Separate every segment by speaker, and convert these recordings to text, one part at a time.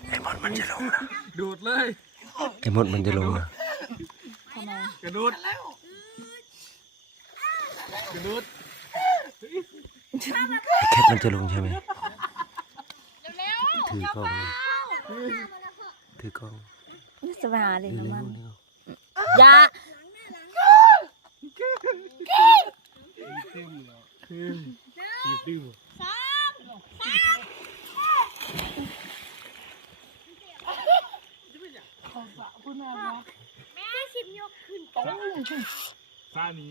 Speaker 1: ไอ้มดมันจะลงนะ
Speaker 2: ดูดเลย
Speaker 1: ไอ้มดมันจะลงนะ
Speaker 2: กระดูดกระดูด
Speaker 1: ไอ้แคทมันจะลงใช่ไหมถือกล้องถือกล้อง
Speaker 3: นี่สบายเลยนะมัน
Speaker 1: นี่
Speaker 3: ยา
Speaker 2: ซาหนี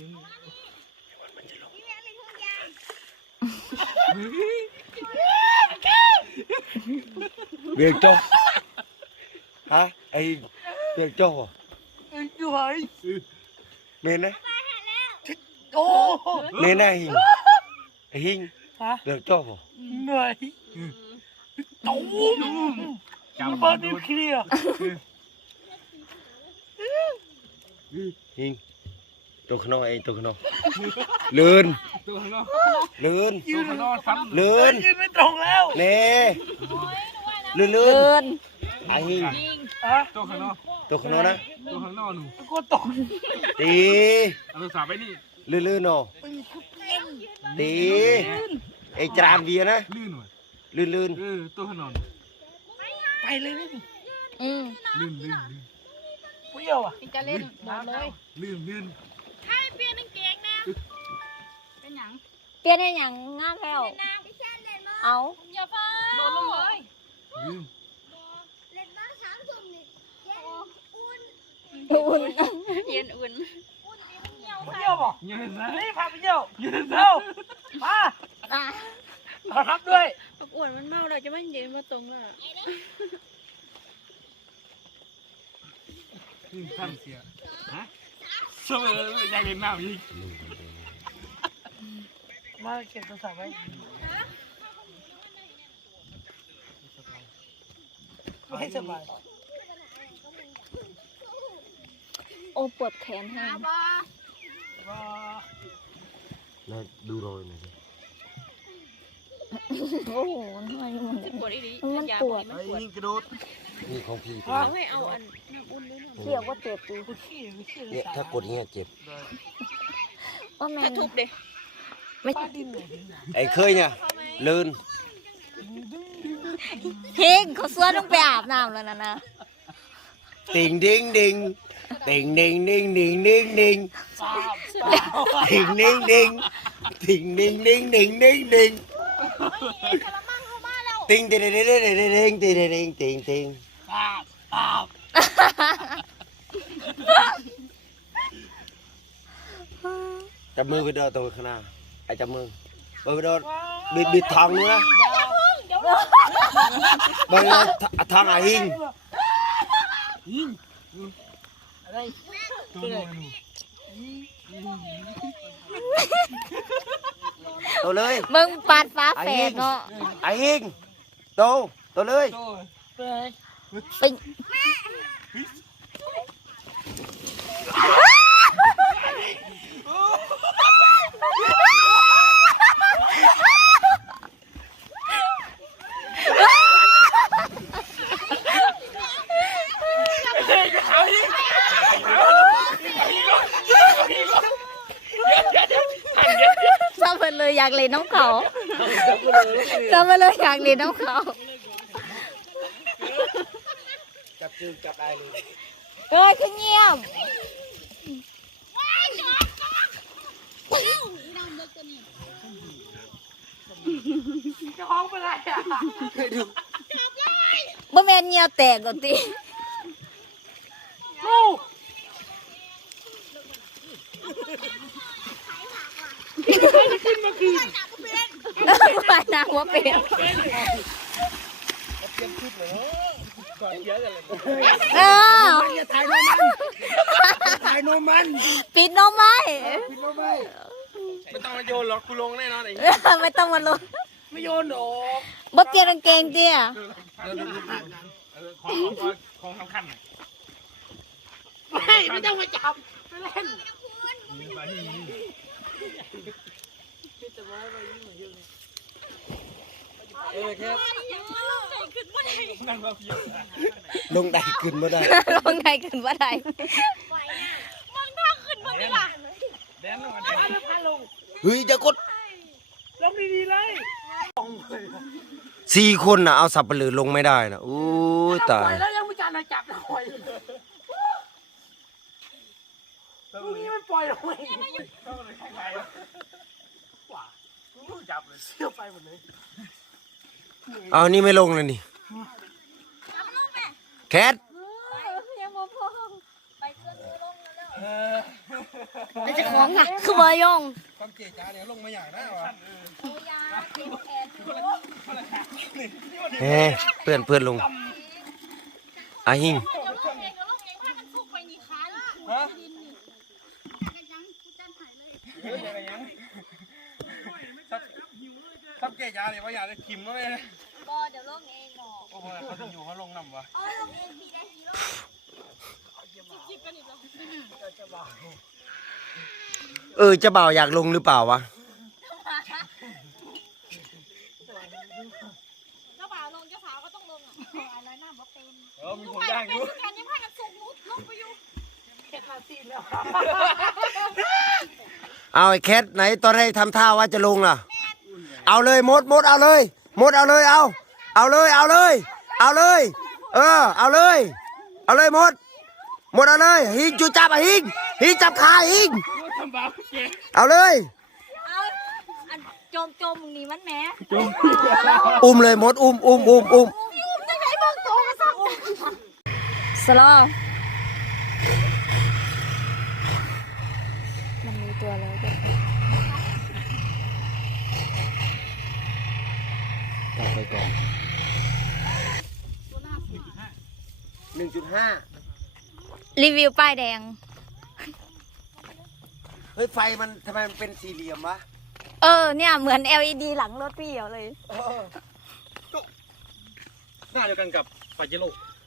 Speaker 1: เบียงโจ้ฮะไอ้เบียงโจ้อะ
Speaker 4: อยู่ไหน
Speaker 1: เมนนะ
Speaker 4: โอ้
Speaker 1: เมนนะหิงไอ้หิง
Speaker 4: ฮะ
Speaker 1: เบียงโจ้อะ
Speaker 4: เหนื่อยตูมระเบิดนิวเคลียร์
Speaker 1: หิงตัวขนมไอ้ตัวขนมเลื่อน
Speaker 2: ตัวข้างนอก
Speaker 1: เลื่อน
Speaker 2: ตัวข้างนอกซ้ำ
Speaker 1: เลื่อน
Speaker 4: ยืนไม่ตรงแล้ว
Speaker 1: เน่เลื่อนเลื่อ
Speaker 3: เดิ
Speaker 1: น
Speaker 3: น
Speaker 1: ไอ้หิง
Speaker 4: ฮะ
Speaker 2: ตัวข้างนอก
Speaker 1: ตัวขนมนะ
Speaker 2: ตัวข้างนอกหนู
Speaker 4: ก็ตก
Speaker 1: ตี
Speaker 2: เอาโทรศัพท์ไปนี่
Speaker 1: เลื่อนเลื่อนเนาะตีไอ้จานเบียร์นะ
Speaker 2: ลื่นว่ะ
Speaker 1: เลื่อนเลื่อน
Speaker 2: ตัวข้างนอก
Speaker 4: ไปเลยนี่
Speaker 3: อืม
Speaker 2: ลื่น
Speaker 4: เปรี้ยวอ่ะ
Speaker 3: จะเล่นหมดเลย
Speaker 2: ลื่น
Speaker 3: เปลี่ยนให้อย่างงามแล้วเอา
Speaker 2: ลื่น
Speaker 3: อุ่น
Speaker 5: เย็นอุ่น
Speaker 4: เปรี้ยวป่ะ
Speaker 2: เงี้ยนะ
Speaker 4: นี่พาไปเที่ยวเร็วมา
Speaker 3: อ่ะ
Speaker 4: ขอรับด้วย
Speaker 5: ปกอ้วนมันเมาเราจะไม่เย็นมาตรงเลย
Speaker 2: ท่านเสียฮะเสมออยากเล่นน้ำอีก
Speaker 4: มาเก็บโทรศัพท์ไว้ไม่สบาย
Speaker 3: โอ้ปวดแขนแห้ง
Speaker 4: ว้า
Speaker 1: น่าดูรอยหน่อยสิ
Speaker 3: โอ้โหทำไมมัน
Speaker 5: ปวดอีดี
Speaker 3: มัน
Speaker 5: ยา
Speaker 3: ป
Speaker 5: ป
Speaker 3: ว
Speaker 5: ว
Speaker 3: ด
Speaker 5: ดมันปวด
Speaker 2: กระโดด
Speaker 1: นี่ของพี่
Speaker 5: เขาให้เอาอันน้ำอุ่นด้วยนะ
Speaker 3: เขี่ยวก็เจ็บดู
Speaker 4: กูขี้กูขี้
Speaker 1: เนี่ยถ้ากดเงี้ยเจ็บ
Speaker 3: ว่าแม่
Speaker 5: ถ้าทุบเด้
Speaker 4: ป้าดินเลย
Speaker 1: ไอ้เคยเนี่ยเลื่อน
Speaker 3: เฮงเขาสวนต้องไปอาบน้ำแล้วนะ
Speaker 1: ติงดิงดิงติงดิงดิงดิงดิงดิง
Speaker 4: ป้า
Speaker 1: ติงดิงดิงติงดิงดิงดิงดิงดิงติงติงติงติงติงติงติงติงติง
Speaker 4: ป้า
Speaker 1: จับมือไปเดินตรงข้างหน้าไอ้จับมือไปเดินบิดทางนู้นนะไปเดินทางไอ้หิง
Speaker 4: อะไร
Speaker 2: ตัวนู้น
Speaker 1: ตัวเลย
Speaker 3: มึงปาดฟ้าแฝดเนาะ
Speaker 1: ไอ้หิงตัวเลย
Speaker 4: ไปไหน
Speaker 3: ไปชอบไปเลยอยากเล่นน้องเขาชอบไปเลยอยากเล่นน้องเขา
Speaker 1: จับจืดจับได้เลย
Speaker 3: เอ้ยขึ้นเงียบ
Speaker 4: จะห้องเป็นไรอ่ะ
Speaker 3: บ่แม่นเงียวแตกก่อนติ
Speaker 4: ลูก
Speaker 3: ว่ายน้ำว่าเป็นเออ
Speaker 1: อย่าถ่ายนมมันถ่ายนมมัน
Speaker 3: ปิดนมไหม
Speaker 1: ปิดนมไป
Speaker 2: ไม่ต้องมาโยนหรอกกูลงแน่นอนไอ้
Speaker 3: ไม่ต้องมาลง
Speaker 4: ไม่โยนหรอก
Speaker 3: บ่เปลี่ยนกางเกงเตี้ย
Speaker 2: ของสำคัญหน่อย
Speaker 4: ไม่ต้องมาจับไปเล่น
Speaker 2: เนั่งเราเพียว
Speaker 1: ลงได้ขึ้นมาได้
Speaker 3: ลงไงกันว่าใด
Speaker 2: แดนลงกันแดน
Speaker 1: เฮ้ยจะกด
Speaker 2: ลงดีๆเลย
Speaker 1: 4 คนน่ะเอาสับปะลือลงไม่ได้นะอู้ตาย
Speaker 4: แล้วยังมีการจับหน่อยลูกนี้มันปล่อยลงไปจับเลยเสี้ยวไปหมดเลย
Speaker 1: เอานี่ไม่ลงเลยนี่แคท
Speaker 3: แล้วจะของอ่ะคือเบอร์ยง
Speaker 1: ความเจ๊จ้าเนี่ยลงมาอย่างนั้นวะเฮ้เพื่อนลงอาหิง
Speaker 2: ทับเกจ้าเนี่ยว่าอยากจะขิมก็ไม่ได้
Speaker 5: บอเดี๋ยวลงเองบอก
Speaker 2: โอ้โหเขาต้องอยู่เขาลงนำวะ
Speaker 5: เอาลงเองพี่ได้ฮีโร่จิบกันอีกแล้ว
Speaker 1: เจ้าบ่าวอยากลงหรือเปล่าวะ
Speaker 5: เจ้าบ่าวลงเจ้าสาวก็ต้องลงอ่ะอะไรหน้าบอกเป็น
Speaker 2: มีผมย่างอยู่
Speaker 5: แค่นี้พากันสูงมุดลงไปอยู่
Speaker 1: เอาไอ้แคทไหนตอนแรกทำท่าว่าจะลงล่ะเอาเลยมดเอาเลยเอาเลยเอาเลยเอาเลยเอาเลยเอาเลยมดเอาเลยหิงจูจับหิงจับขาหิง
Speaker 2: ทำบาปเจ๊
Speaker 1: เอาเลย
Speaker 5: เอาอันโจมมึงนี่มันแหม
Speaker 1: อุ้มเลยมดอุ้ม
Speaker 5: จะใช้เบิ่งโตมาสัก
Speaker 3: สโลว์มันมีตัวแล้วก็
Speaker 1: ต่อไปก่อน1.5
Speaker 3: รีวิวป้ายแดง
Speaker 1: เฮ้ยไฟมันทำไมมันเป็นสี่เหลี่ยมวะ
Speaker 3: เนี่ยเหมือน LED หลังรถพี่เหี่ยวเลย
Speaker 2: หน้าเดียวกันกับปาเจโร่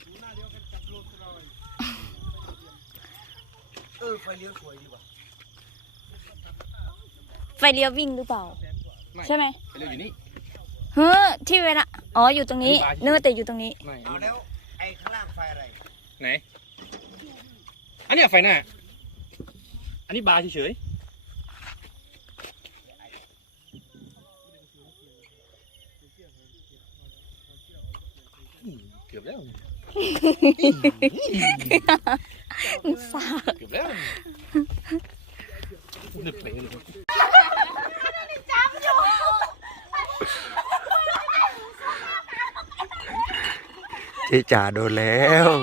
Speaker 1: ไฟเลี้ยวสวยดีว่ะ
Speaker 3: ไฟเลี้ยววิ่งหรือเปล่า ใช่ไหม
Speaker 2: ไปเร็วอยู่นี่
Speaker 3: เฮ้อที่เวลาอ๋ออยู่ตรงนี้เนื้อแต่อยู่ตรงนี้
Speaker 2: ไม่
Speaker 1: เอาแล้วไอ้ข้างล่างไฟอะไร
Speaker 2: ไหนอันนี้ไฟหน้าอันนี้บาร์เฉยเกือบแล้ว
Speaker 3: สา
Speaker 2: เกือบแล้วหนึบไปเลย
Speaker 1: เจ๊จ๋าโดนแล้ว
Speaker 5: พอ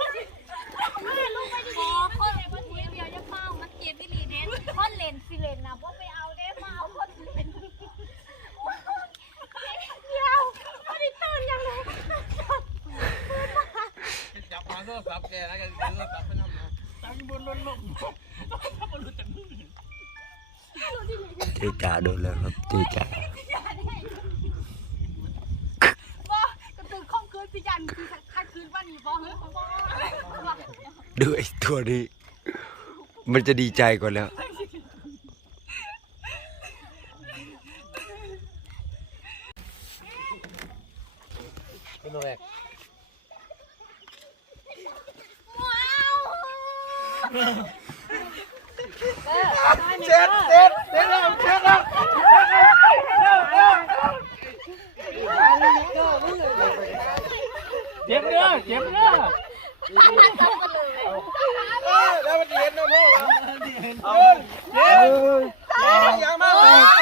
Speaker 5: คนวันนี้เดียวจะเมามันเจ็บพี่ลีเด่นคนเลนสิเลนนะว่าไปเอาได้มาเอาคนเลนเดียวไม่ได้ตื่นยังเลย
Speaker 2: จับมาโทรศัพท์แกแล้วกันโทรศัพท์ไปนั่งนะตั้งบนรถลง
Speaker 1: เจ๊จ๋าโดนแล้วครับเจ๊จ๋า
Speaker 5: ก็ตื่นข้องคืนพี่ยันคือคัดคืนว่านี่บอเฮ้ยบอ
Speaker 1: ดูไอ้ตัวนี้ มันจะดีใจกว่าแล้ว
Speaker 2: เป็นแรก
Speaker 1: เจ็ดแล้ว
Speaker 2: เจ็บเนื้อเจ็บเนื้อ
Speaker 1: แล้วมันเห็นนะพ่อยังมาก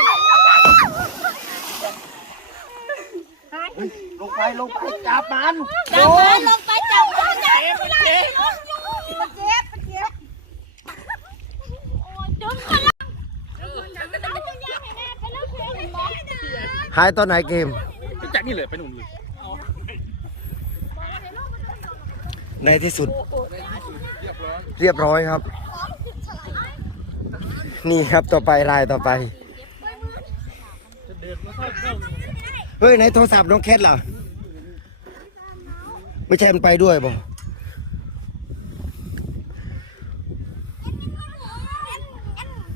Speaker 1: ลงไปจับมัน
Speaker 5: จับมันลงไปจับมันเจ็บเจ็บโอ้ยดึงคนละดึงยางให้แม่ไปแล้วเพื่อนบอก
Speaker 1: หายตอนไหนเกม
Speaker 2: จากนี่เลยไปหนุ่มเลย
Speaker 1: ในที่สุด เรียบร้อยครับ นี่ครับต่อไปลายต่อไป เฮ้ยในโทรศัพท์น้องแคทล่ะ ไม่ใช่มันไปด้วยบ่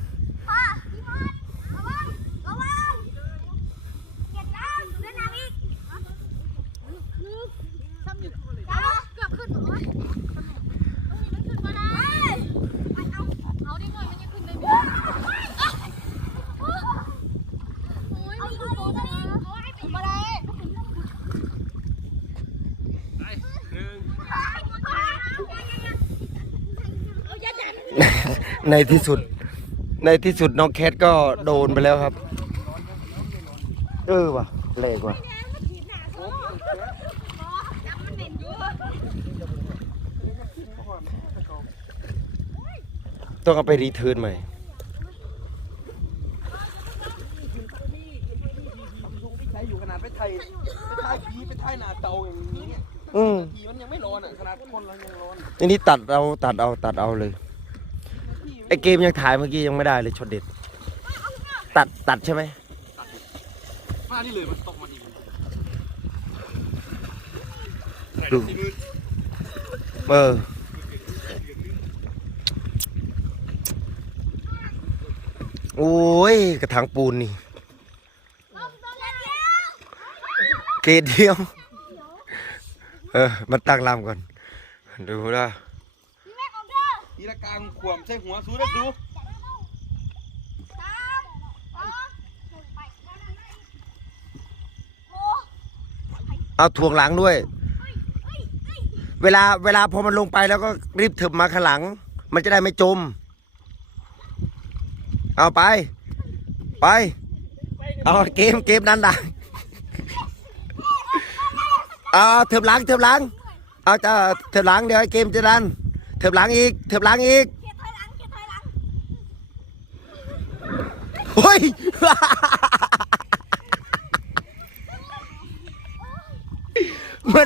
Speaker 5: ระวังเก็บน้ำเล่นน้ำอีก
Speaker 1: ในที่สุด น้องแคทก็โดนไปแล้วครับว่ะเละว่ะต้องเอาไปรีเทิร์นใหม่
Speaker 4: ใช้อยู่ขนาดไปไทยผีไปไทยหนาเตาอย่างนี้เนี่ย ผีมันยังไม่ร้อนอ่ะขนาดคนเรายังร้อน
Speaker 1: นี่ตัดเอาเลยไอเกมยังถ่ายเมื่อกี้ยังไม่ได้เลยช็อตเด็ดตัดใช่ไหม
Speaker 2: มานี่เลยมันตกมาดี
Speaker 1: ดูโอ้ยกระถางปูนนี่เกรดเดียวมันตั้งลำก่อนดูนะ
Speaker 4: ทีละกลางขวมใช้หัวสู้แล้วดู
Speaker 1: เอาถ่วงหลังด้วย เวลาพอมันลงไปแล้วก็รีบถึบมาข้างหลัง มันจะได้ไม่จม เอาไปเอาเกมนั้นดังเอาถึบหลังเอาจะถึบหลังเดี๋ยวเกมจะดันถึบหลังอีกโอ้ย มัน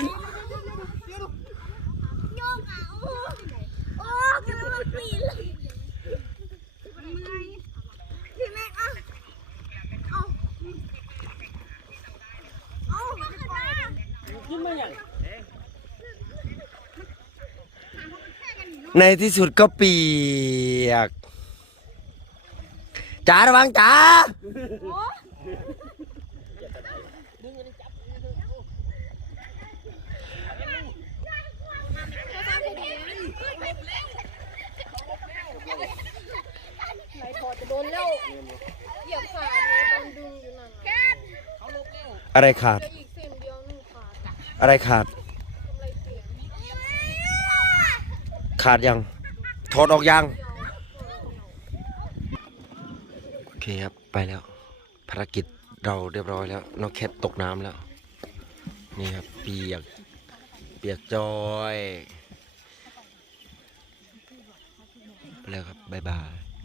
Speaker 5: โยกอ่ะโอ้กำลังปีนเลยมันเมื่อยพี่แม่เอาขึ้นมา
Speaker 1: ในที่สุดก็เปียกจ๋าระวังจ๋าอะไรขาด อะไรขาด ขาดยัง ถอดออกยัง โอเคครับ ไปแล้ว ภารกิจเราเรียบร้อยแล้ว น้องแคทตกน้ำแล้ว นี่ครับ เปียกจอย ไปแล้วครับ บ๊ายบาย